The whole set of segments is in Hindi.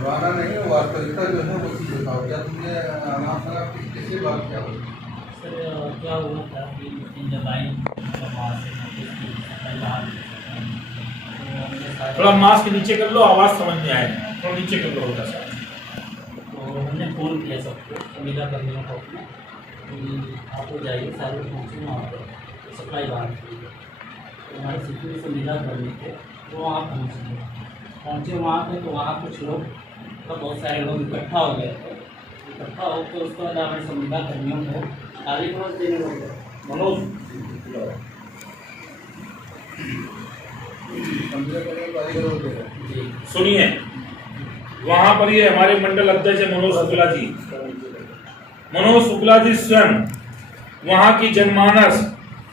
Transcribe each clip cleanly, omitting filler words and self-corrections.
बनवाना नहीं है, वास्तविकता जो है वो चीज़ बताओ। क्या तुमने आराम से किससे बात किया? सर क्या हुआ था कि इन जुलाई वहाँ से थोड़ा मास्क नीचे कर लो, आवाज़ समझ में आए, थोड़ा नीचे कर लो होगा सर। तो हमने फ़ोन किया सबको, संविदा कर्मियों को अपने कि आप हो जाइए सारे पहुँचे वहाँ पर सप्लाई बाहर की। तो हमारे सिटी में संविदा कर्मी थे वो वहाँ पहुँचे वहाँ पे। तो वहाँ कुछ लोग तो बहुत सारे लोग इकट्ठा हो गए थे। इकट्ठा होकर उसके बाद हमारे संविदा कर्मियों को गाली गलौज देने लगे। मनोज जी सुनिए, वहाँ पर ये हमारे मंडल अध्यक्ष है मनोज शुक्ला जी। मनोज शुक्ला जी स्वयं वहाँ की जनमानस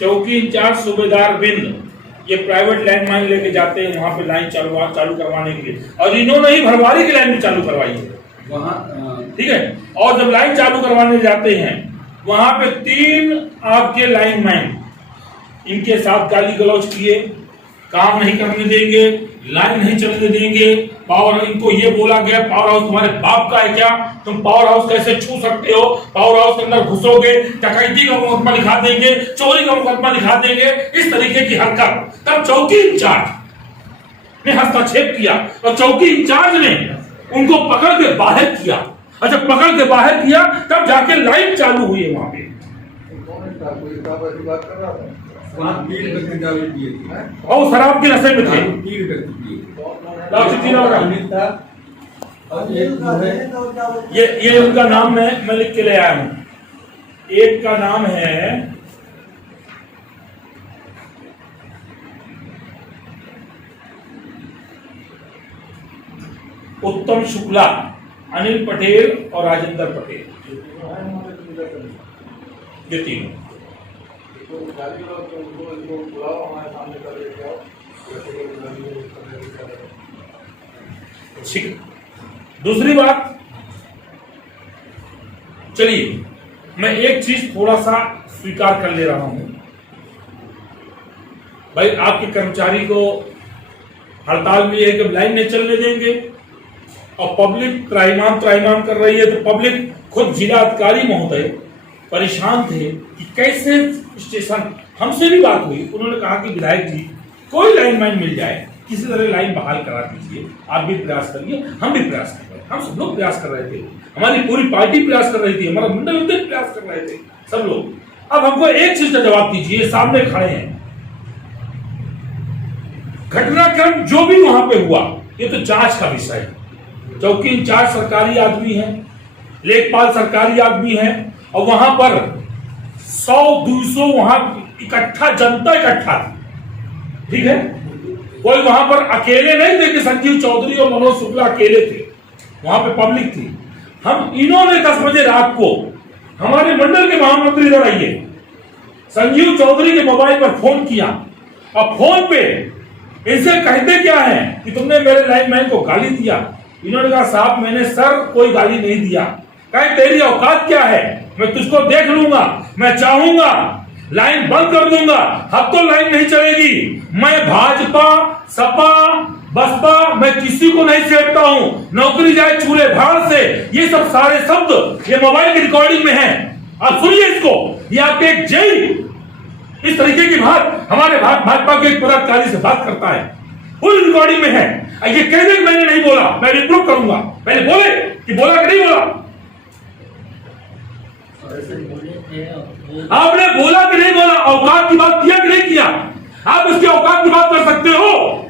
चौकी इंचार्ज सूबेदार बिंद ये प्राइवेट लाइन माइन लेके जाते हैं वहाँ पे लाइन चालू करवाने के लिए, और इन्होंने ही भरवारी की लाइन भी चालू करवाई है वहाँ। ठीक है। और जब लाइन चालू करवाने जाते हैं वहाँ पे 3 आपके लाइन मैन इनके साथ गाली गलौज किए, काम नहीं करने देंगे, लाइन नहीं चलने देंगे। पावर इनको ये बोला गया पावर हाउस तुम्हारे बाप का है क्या? तुम पावर हाउस कैसे छू सकते हो? पावर हाउस के अंदर घुसोगे, डकैती का मुकदमा लिखा देंगे, चोरी का मुकदमा लिखा देंगे, इस तरीके की हरकत। तब चौकी इंचार्ज ने हस्तक्षेप किया और चौकी इंचार्ज ने उनको पकड़ के बाहर किया, और जब पकड़ के बाहर किया तब जाके लाइन चालू हुई है वहां पे। बात कर रहा था और शराब के नशे में थे। ये उनका नाम मैं लिख के ले आया हूं। एक का नाम है उत्तम शुक्ला, अनिल पटेल और राजेंद्र पटेल, ये तीनों। ठीक। दूसरी बात, चलिए मैं एक चीज थोड़ा सा स्वीकार कर ले रहा हूं। भाई आपके कर्मचारी को हड़ताल में है कि लाइन नहीं चलने देंगे, और पब्लिक त्राहिमाम कर रही है, तो पब्लिक खुद जिला अधिकारी महोदय परेशान थे कि कैसे स्टेशन। हमसे भी बात हुई, उन्होंने कहा कि विधायक जी कोई लाइन माइन मिल जाए, किसी तरह लाइन बहाल करा दीजिए, आप भी प्रयास करिए, हम भी प्रयास कर रहे हैं, हम सब लोग प्रयास कर रहे थे, हमारी पूरी पार्टी प्रयास कर रही थी, हमारा मंडल अध्यक्ष प्रयास कर रहे थे, सब लोग। अब हमको एक चीज का जवाब दीजिए, सामने खड़े हैं, घटनाक्रम जो भी वहां पे हुआ ये तो जांच का विषय है। चौकी इंचार्ज सरकारी आदमी है, लेखपाल सरकारी आदमी है, और वहां पर 100-200 वहां इकट्ठा जनता इकट्ठा थी। ठीक है, कोई वहां पर अकेले नहीं थे कि संजीव चौधरी और मनोज शुक्ला अकेले थे, वहां पे पब्लिक थी। हम इन्होंने 10 बजे रात को हमारे मंडल के महामंत्री इधर आइए, संजीव चौधरी के मोबाइल पर फोन किया, और फोन पे इनसे कहते क्या है कि तुमने मेरे लाइनमैन को गाली दिया। इन्होंने कहा साहब मैंने सर कोई गाली नहीं दिया। कहे तेरी औकात क्या है, मैं तुझको देख लूंगा, मैं चाहूंगा लाइन बंद कर दूंगा, अब तो लाइन नहीं चलेगी। मैं भाजपा सपा बसपा मैं किसी को नहीं छेड़ता हूं, नौकरी जाए चूल्हे भाड़ से, ये सब सारे शब्द ये मोबाइल की रिकॉर्डिंग में है, आप सुनिए इसको। ये आपके एक जेल इस तरीके की बात हमारे भाजपा के एक पदाधिकारी से बात करता है, पूरी रिकॉर्डिंग में है। ये कह दे मैंने नहीं बोला, मैं रिप्रूव करूंगा, मैंने बोले कि बोला कि नहीं बोला? आपने बोला कि नहीं बोला? औकात की बात किया कि नहीं किया? आप इसके औकात की बात कर सकते हो?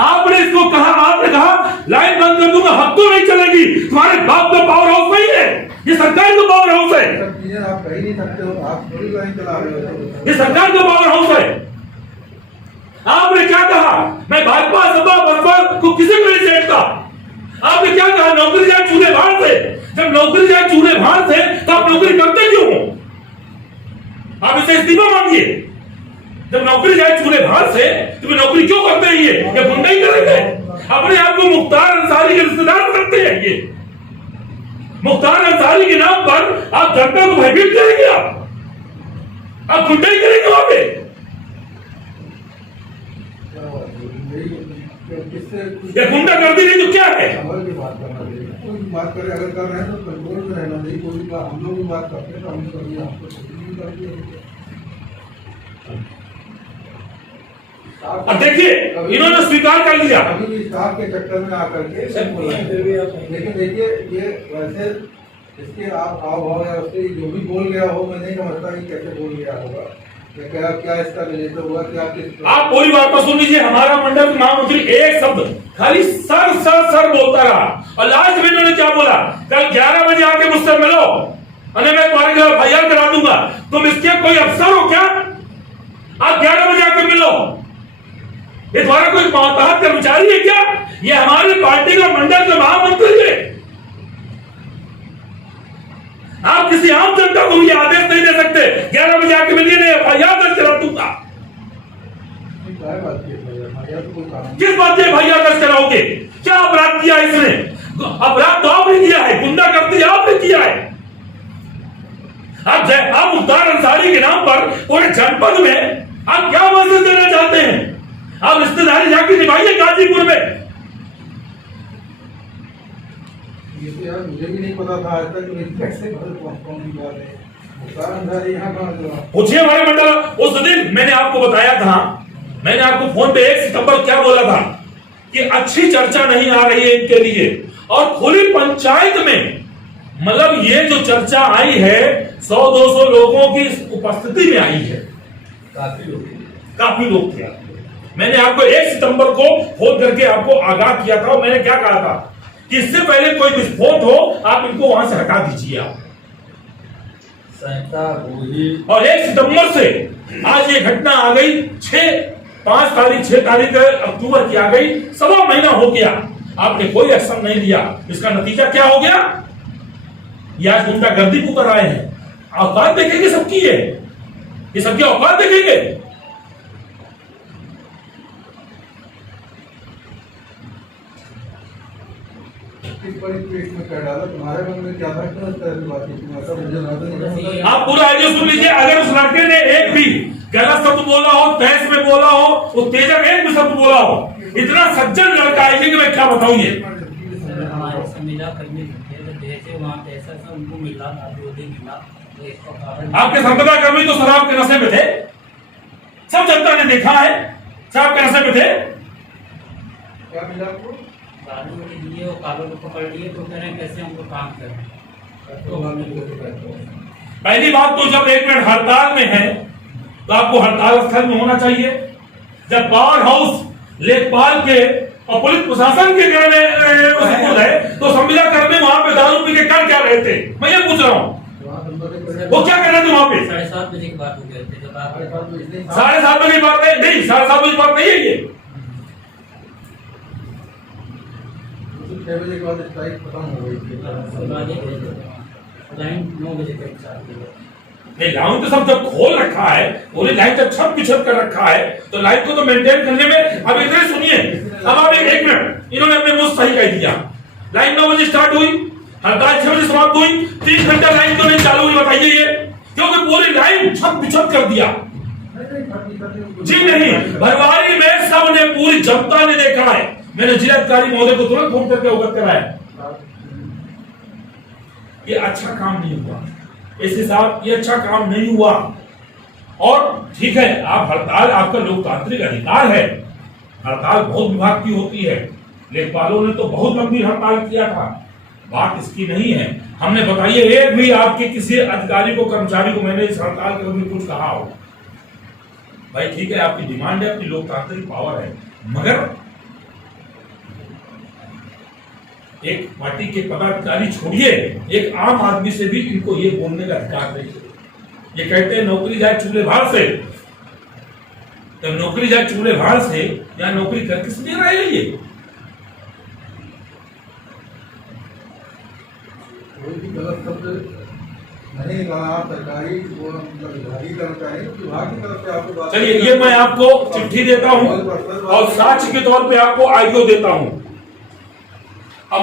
आपने इसको कहा, आपने कहा लाइन बंद कर दूंगा, हद तो नहीं चलेगी, तुम्हारे बाप का पावर हाउस नहीं है, ये सरकार का पावर हाउस है। आप कह नहीं सकते हो, आप थोड़ी लाइन चला रहे हो, ये सरकार का पावर हाउस है। आपने क्या कहा, मैं भाजपा सपा बसपा को किसी को नहीं छेड़ता। आपने क्या कहा, नौकरी जाए चूल्हे भाड़ से। जब नौकरी जाए चूल्हे भाड़ से तो आप नौकरी करते क्यों हो? आप इसे इस्तीफा मांगिए। जब नौकरी जाए चूल्हे भाड़ से तो वे नौकरी क्यों करते हैं? ये गुंडाई करेंगे, अपने आप को मुख्तार अंसारी के रिश्तेदार करते हैं। ये मुख्तार अंसारी के नाम पर आप जनता को भयभीत करेंगे, आप गुंडाई करेंगे वहां पे। ये गुंडागर्दी नहीं तो क्या है? बात करें, अगर कर रहे हैं तो कंट्रोल में रहना चाहिए। कोई भी बात हम लोग भी बात करते हैं तो हमने कभी आपको छुट्टी नहीं कर दी। अब देखिए इन्होंने स्वीकार कर लिया। अभी भी स्टाफ के चक्कर में आकर के लेकिन देखिए ये वैसे इसके आप हाव भाव या उसके जो भी बोल गया हो, मैं नहीं समझता कि कैसे बोल गया होगा, क्या क्या इसका रिलेटेड हुआ, क्या किस। आप पूरी बात तो सुन लीजिए। हमारा मंडल महामंत्री एक शब्द खाली सर सर सर बोलता रहा और लास्ट में इन्होंने क्या बोला, कल 11 बजे आके मुझसे मिलो और मैं तुम्हारे घर FIR करा दूंगा। तुम इसके कोई अफसर हो क्या? आप 11 बजे आके मिलो। ये तुम्हारा कोई मातहत कर्मचारी है क्या? ये हमारी पार्टी का मंडल का महामंत्री है। आप किसी आम जनता को ये आदेश नहीं दे सकते 11 बजे आके मिलिए, नहीं FIR दर्ज करा दूंगा। किस बात से FIR दर्ज कराओगे? क्या अपराध किया इसने? अपराध तो आपने किया है, गुंडागर्दी आपने किया है। आप मुख्तार अंसारी के नाम पर पूरे जनपद में आप क्या मैसेज देना चाहते हैं? आप रिश्तेदारी जाके निभाइए गाजीपुर में। ये तो यार मुझे भी नहीं पता था आज तक कैसे कौन की बात है। मुख्तार अंसारी यहाँ कहाँ? पूछिए हमारे मंडल। उस दिन मैंने आपको बताया था, मैंने आपको फोन पे 1 सितंबर क्या बोला था कि अच्छी चर्चा नहीं आ रही है इनके लिए, और खुली पंचायत में मतलब ये जो चर्चा आई है 100-200 लोगों की उपस्थिति में आई है। काफी लोग थे। मैंने आपको 1 सितंबर को फोन करके आपको आगाह किया था और मैंने क्या कहा था कि इससे पहले कोई विस्फोट हो आप इनको वहां से हटा दीजिए आप। और 1 सितंबर से आज ये घटना आ गई 6 तारीख अक्टूबर की आ गई, 1.25 महीना हो गया, आपने कोई एक्शन नहीं लिया। इसका नतीजा क्या हो गया? ये आज गुंडागर्दी को कर रहे हैं। औकात देखेंगे सबकी, ये सबकी औकात देखेंगे। में कर डाला तुम्हारे मन में क्या था, क्यों इस तरह की बात की? आप पूरा आइडिया सुन लीजिए। अगर उस लड़के ने एक भी गलत शब्द बोला हो, तहस में बोला हो, वो तेजक एक भी शब्द बोला हो, इतना सज्जन लड़का है कि मैं क्या बताऊं। ये हमारे संविदा कर्मी थे वहाँ पे ऐसा उनको मिला था, मिला तो इसका कारण आपके संविदा कर्मी तो शराब के नशे में थे, सब जनता ने देखा है, शराब के नशे में थे। क्या मिला आपको? कानून के लिए वो कानून को पकड़ लिए तो कह रहे हैं कैसे हमको काम करें। तो पहली बात तो जब 1 मिनट हड़ताल में है तो आपको हड़ताल स्थल में होना चाहिए। जब पावर हाउस लेखपाल के और पुलिस प्रशासन के घर में है तो संविदा कर्मी वहां पे दारू पी के कर क्या रहे थे, मैं ये पूछ रहा हूँ। वो क्या कर रहे थे वहां पे? 7:30 बजे की बात हो गई थी। जब आप 7:30 बजे की बात नहीं, 7:30 बजे की बात नहीं है ये। 6 बजे के बाद स्ट्राइक खत्म हो गई थी। लाइन 9 बजे तक चलती है। नहीं, लाइन तो सब जब खोल रखा है, पूरी लाइन जब छत पिछत कर रखा है तो लाइन को तो मेंटेन करने में। अब इधर सुनिए, अब आप 1 मिनट, इन्होंने अपने मुंह सही कह दिया। लाइन 9 बजे स्टार्ट हुई, हड़ताल 6 बजे समाप्त हुई, 3 घंटा लाइन क्यों नहीं चालू हुई बताइए? ये क्योंकि पूरी लाइन छत पिछत कर दिया। जी नहीं, भरवारी में सबने, पूरी जनता ने देखा है। मैंने जिलाधिकारी महोदय को तुरंत फोन करके अवगत कराया। ये अच्छा काम नहीं हुआ, इसके साथ ये अच्छा काम नहीं हुआ। और ठीक है, आप हड़ताल, आपका लोकतांत्रिक अधिकार है, हड़ताल बहुत विभाग की होती है। लेखपालों ने तो बहुत लंबी हड़ताल किया था, बात इसकी नहीं है। हमने बताइए एक भी आपके किसी अधिकारी को, कर्मचारी को मैंने इस हड़ताल के कभी कुछ कहा हो? भाई ठीक है, आपकी डिमांड है, आपकी लोकतांत्रिक पावर है, मगर एक पार्टी के पदाधिकारी छोड़िए, एक आम आदमी से भी इनको ये बोलने का अधिकार नहीं है। ये कहते हैं नौकरी जाए चूल्हे भार से, तो नौकरी जाए चूल्हे भार से या नौकरी कर किस लिए रहे? ये कोई भी गलत शब्द नहीं कहा सरकारी विभागीय कर्मचारी विभाग की तरफ से आपको बात। चलिए, ये मैं आपको चिट्ठी देता हूं और साक्ष्य के तौर पे आपको आईओ देता हूं। अब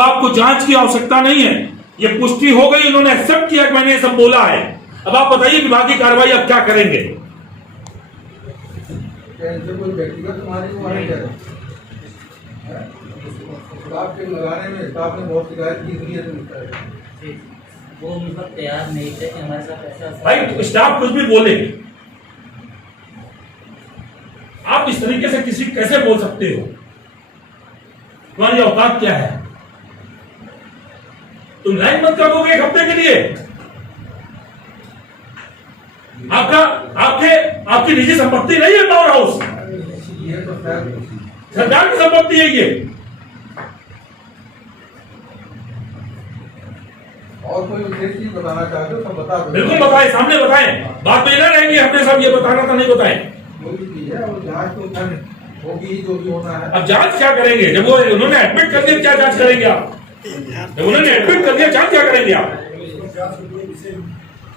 आपको जांच की आवश्यकता नहीं है, ये पुष्टि हो गई, इन्होंने एक्सेप्ट किया कि मैंने ये सब बोला है। अब आप बताइए विभागीय कार्रवाई अब क्या करेंगे? कोई व्यक्तिगत तुम्हारी किसी को स्टाफ के लगाने में स्टाफ ने बहुत शिकायत की हुई है, तो लगता है वो मतलब तैयार नहीं थे कि हमारे साथ ऐसा भाई स्टाफ कुछ भी बोले, आप इस तरीके से किसी कैसे बोल सकते हो? तुम्हारी औकात क्या है? तुम लाइन मत कर दोगे 1 हफ्ते के लिए? आपकी निजी संपत्ति नहीं है पावर हाउस, ये तो खैर सरकार की संपत्ति है ये। और कोई विशेष चीज बताना चाहते हो सब बता दो। बिल्कुल बताएं, सामने बताएं, बात तो इधर रहेगी हमने सब ये बताना था, नहीं बताएं। कोई भी चीज है और जांच तो खैर होगी जो भी होना है। अब जांच क्या करेंगे? जब वो उन्होंने एडमिट कर दिया, क्या जांच करेंगे आप? जब उन्होंने एडमिट कर दिया, जांच क्या करेंगे आप?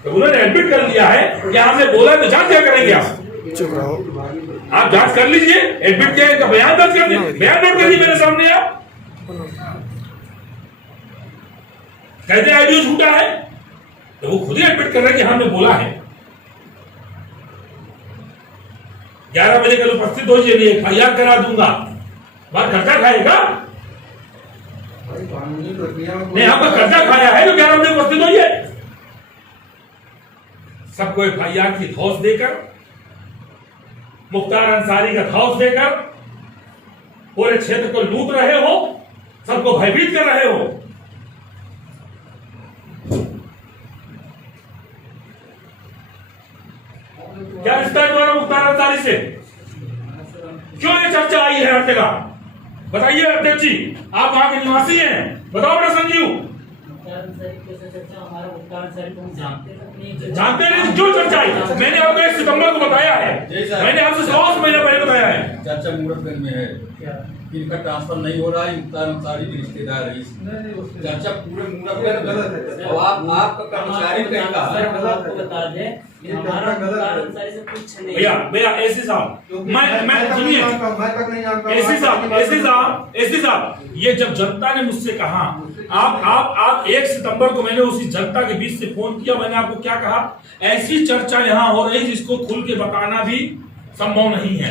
जब उन्होंने एडमिट कर लिया है, क्या हमने बोला तो जांच क्या करेंगे आप? चुप रहो। आप जांच कर लीजिए, एडमिट किया का बयान दर्ज कर दीजिए, बयान नोट कर लीजिए मेरे सामने। आप कहते हैं आईडी झूठा है, तो वो खुद ही एडमिट कर रहे हैं कि हमने बोला है। 11 बजे कल उपस्थित हो जाइए, FIR करा दूंगा। बात कर्जा खाएगा? भाई कानूनी प्रक्रिया में नहीं, आपका कर्जा खाया है जो 11 बजे उपस्थित होइए। सबको FIR की धौस देकर, मुख्तार अंसारी का धौस देकर पूरे क्षेत्र को लूट रहे हो, सबको भयभीत कर रहे हो। क्या रिश्ता है तुम्हारा मुख्तार अंसारी से? क्यों ये चर्चा आई है हर जगह? बताइए अध्यक्ष जी, आप वहां के निवासी हैं, बताओ बेटा संजीव। जानते नहीं, क्यों चर्चा आई? मैंने आपको 1 सितंबर को बताया है, मैंने आपसे 100 महीने पहले बताया है। चर्चा मूरतगंज में है, इनका ट्रांसफर नहीं हो रहा है, मुख्तार अंसारी के रिश्तेदार है। चर्चा पूरे मूरतगंज में है। और आपका कर्मचारी कहीं का है? बता दें कि हमारा मुख्तार अंसारी से कुछ नहीं। भैया एसी साहब, मैं सुनिए, एसी साहब, ये जब जनता ने मुझसे कहा, आप 1 सितंबर को मैंने उसी जनता के बीच से फोन किया, मैंने आपको क्या कहा? ऐसी चर्चा यहाँ हो रही जिसको खुल के बताना भी संभव नहीं है।